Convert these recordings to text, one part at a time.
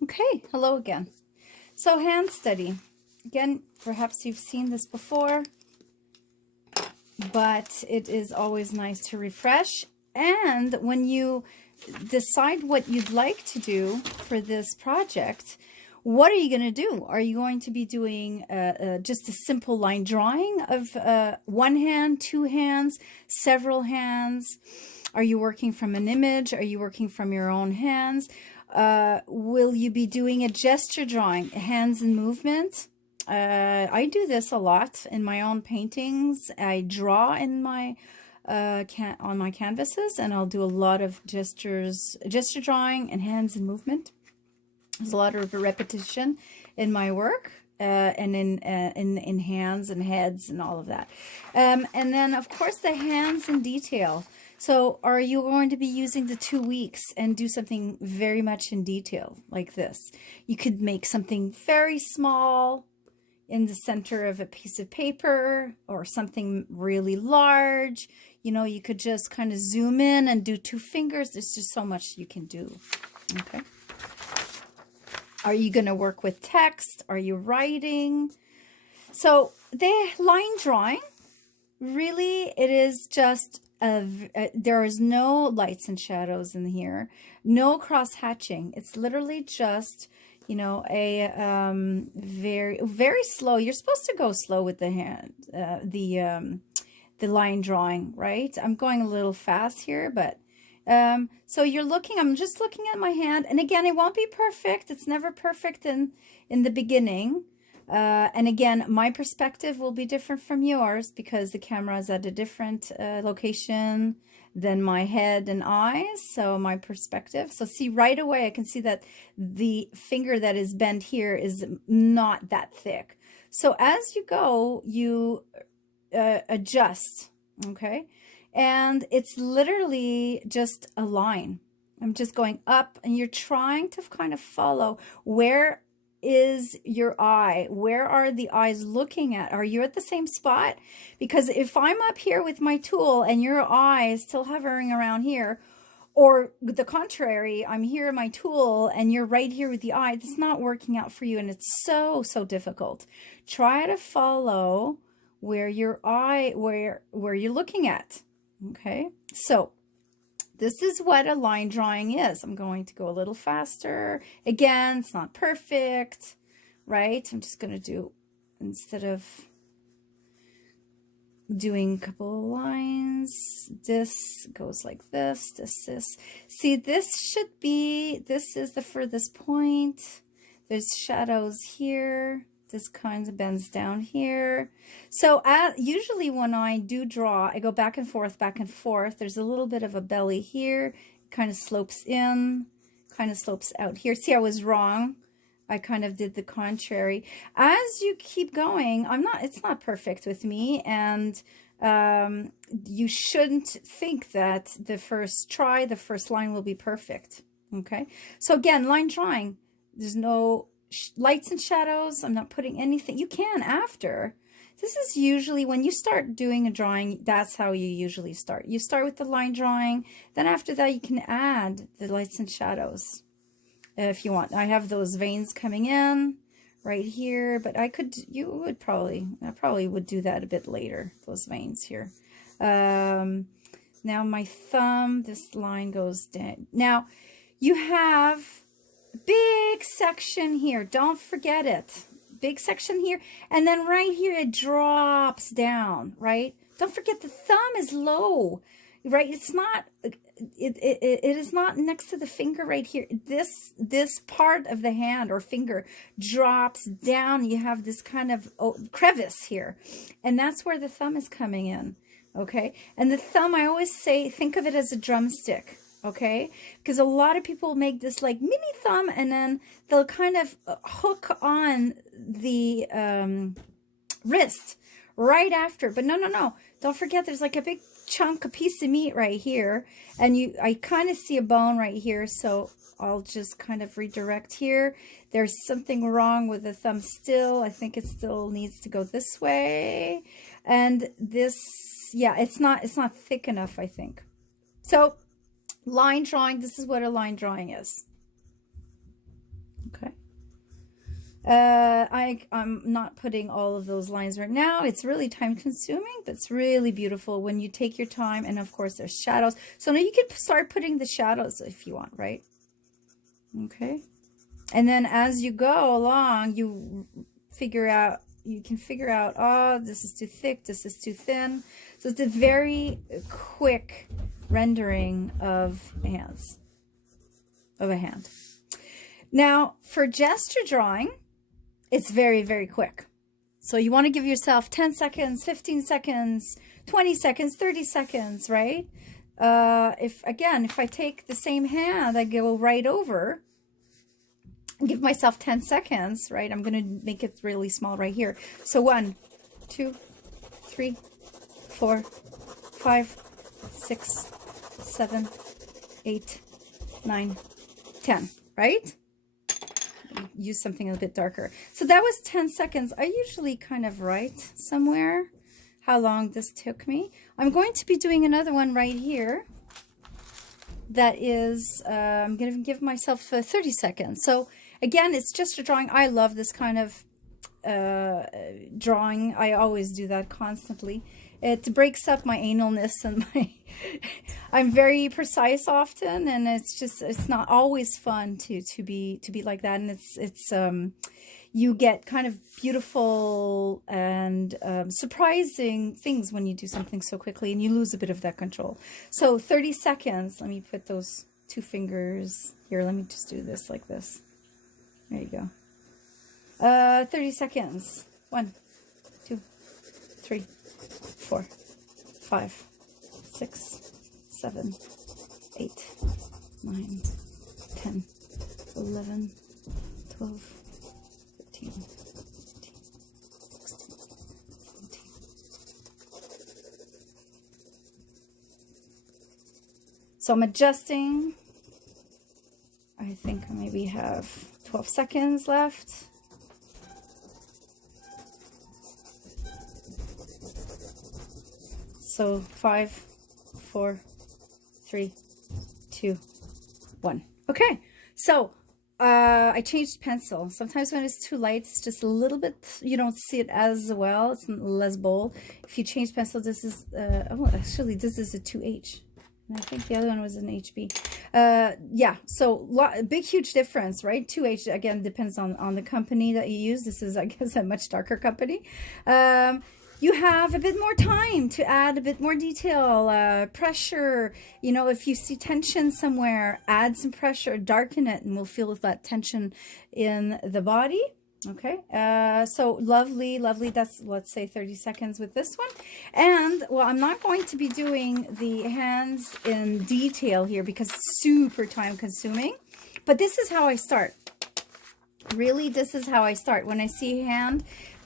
Okay, hello again. So hand study. Again, perhaps you've seen this before, but it is always nice to refresh. And when you decide what you'd like to do for this project, what are you going to do? Are you going to be doing just a simple line drawing of one hand, two hands, several hands? Are you working from an image? Are you working from your own hands? Will you be doing a gesture drawing, hands and movement? I do this a lot in my own paintings. I draw in my on my canvases, and I'll do a lot of gesture drawing and hands and movement. There's a lot of repetition in my work. And in hands and heads and all of that. And then, of course, the hands in detail. So are you going to be using the 2 weeks and do something very much in detail like this? You could make something very small in the center of a piece of paper, or something really large. You know, you could just kind of zoom in and do 2 fingers. There's just so much you can do. Okay. Are you going to work with text? Are you writing? So the line drawing, really, it is just there is no lights and shadows in here, no cross hatching. It's literally just, you know, a very slow. You're supposed to go slow with the hand, the line drawing, right? I'm going a little fast here, but so you're looking, I'm just looking at my hand, and again, it won't be perfect. It's never perfect in the beginning. And again, my perspective will be different from yours because the camera is at a different location than my head and eyes. So my perspective. So see, right away, I can see that the finger that is bent here is not that thick. So as you go, you adjust, okay? And it's literally just a line. I'm just going up, and you're trying to kind of follow. Where is your eye? Where are the eyes looking at? Are you at the same spot? Because if I'm up here with my tool and your eye is still hovering around here, or the contrary, I'm here in my tool and you're right here with the eye, it's not working out for you, and it's so difficult. Try to follow where your eye, where you're looking at. Okay, so this is what a line drawing is. I'm going to go a little faster. Again, it's not perfect, right? I'm just going to do, instead of doing a couple of lines, this goes like this, this. See, this should be, this is the furthest point. There's shadows here. This kind of bends down here. So usually when I do draw, I go back and forth, back and forth. There's a little bit of a belly here. It kind of slopes in, kind of slopes out here. See, I was wrong. I kind of did the contrary. As you keep going, it's not perfect with me. And you shouldn't think that the first try, the first line will be perfect. Okay. So again, line drawing, there's no lights and shadows. I'm not putting anything. You can after. This is usually when you start doing a drawing, that's how you usually start. You start with the line drawing, then after that you can add the lights and shadows if you want. I have those veins coming in right here, but I probably would do that a bit later, those veins here. Now my thumb, this line goes down. Now you have big section here, don't forget it, big section here, and then right here it drops down, right? Don't forget the thumb is low, right? It's not, it is not next to the finger right here. This part of the hand or finger drops down. You have this kind of crevice here, and that's where the thumb is coming in, okay? And the thumb, I always say, think of it as a drumstick. Okay, because a lot of people make this like mini thumb, and then they'll kind of hook on the wrist right after. But no, don't forget there's like a big chunk, a piece of meat right here, and I kind of see a bone right here, so I'll just kind of redirect here. There's something wrong with the thumb still. I think it still needs to go this way, and this, yeah, it's not thick enough, I think. So line drawing, this is what a line drawing is. I'm not putting all of those lines right now. It's really time consuming, but it's really beautiful when you take your time. And of course there's shadows. So now you can start putting the shadows if you want, right? Okay. And then as you go along, you can figure out, oh, this is too thick, this is too thin. So it's a very quick rendering of hands, of a hand. Now for gesture drawing, it's very, very quick. So you want to give yourself 10 seconds, 15 seconds, 20 seconds, 30 seconds, right? If I take the same hand, I go right over, give myself 10 seconds, right? I'm going to make it really small right here. So 1, 2, 3, 4, 5, 6, 7, 8, 9, 10, right? Use something a bit darker. So that was 10 seconds. I usually kind of write somewhere how long this took me. I'm going to be doing another one right here. That is, I'm going to give myself 30 seconds. So again, it's just a drawing. I love this kind of drawing. I always do that constantly. It breaks up my analness and I'm very precise often, and it's not always fun to be like that. And you get kind of beautiful and surprising things when you do something so quickly, and you lose a bit of that control. So 30 seconds. Let me put those 2 fingers here. Let me just do this like this. There you go. 30 seconds. 1, 2, 3, 4, 5, 6, 7, 8, 9, 10, 11, 12, 13, 14, 16, 17. So I'm adjusting. I think I maybe have 12 seconds left. So 5, 4, 3, 2, 1. Okay, so I changed pencil. Sometimes when it's too light, it's just a little bit, you don't see it as well. It's less bold. If you change pencil, this is, oh, actually, this is a 2H. And I think the other one was an HB. Yeah, so big, huge difference, right? 2H, again, depends on the company that you use. This is, I guess, a much darker company. You have a bit more time to add a bit more detail, pressure. You know, if you see tension somewhere, add some pressure, darken it, and we'll feel that tension in the body. Okay, so lovely, lovely. That's, let's say, 30 seconds with this one. And, well, I'm not going to be doing the hands in detail here because it's super time consuming. But this is how I start. Really, this is how I start. When I see a hand,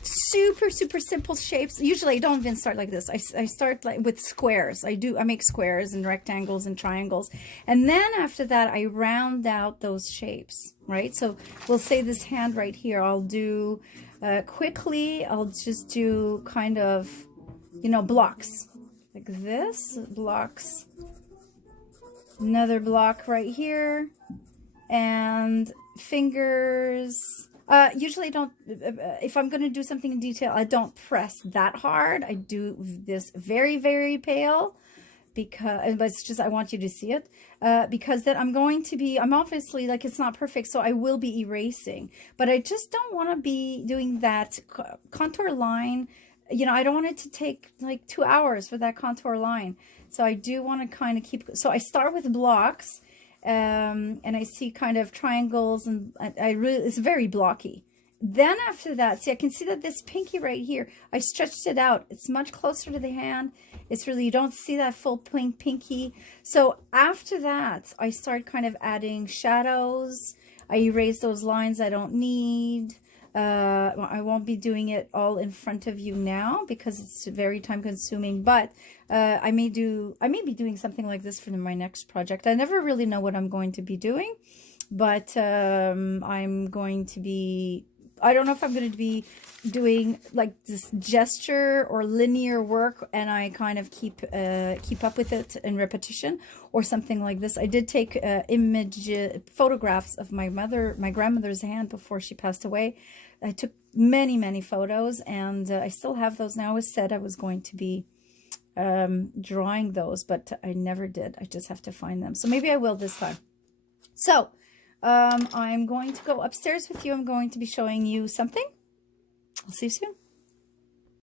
super simple shapes. Usually I don't even start like this. I start like with squares. I make squares and rectangles and triangles, and then after that I round out those shapes, right? So we'll say this hand right here, I'll do quickly, I'll just do kind of, you know, blocks like this, blocks, another block right here, and fingers. Usually don't, if I'm going to do something in detail, I don't press that hard. I do this very, very pale because, but it's just, I want you to see it, because then I'm obviously, like, it's not perfect, so I will be erasing, but I just don't want to be doing that contour line. You know, I don't want it to take like 2 hours for that contour line. So I do want to kind of keep, so I start with blocks. And I see kind of triangles, and it's very blocky. Then after that, see, I can see that this pinky right here, I stretched it out. It's much closer to the hand. It's really, you don't see that full pinky. So after that, I start kind of adding shadows. I erase those lines I don't need. I won't be doing it all in front of you now because it's very time consuming, but I may be doing something like this for my next project. I never really know what I'm going to be doing, but I'm going to be I don't know if I'm going to be doing like this gesture or linear work, and I kind of keep up with it in repetition, or something like this. I did take photographs of my grandmother's hand before she passed away. I took many photos, and I still have those now. I said I was going to be drawing those, but I never did. I just have to find them. So maybe I will this time. So I'm going to go upstairs with you. I'm going to be showing you something. I'll see you soon.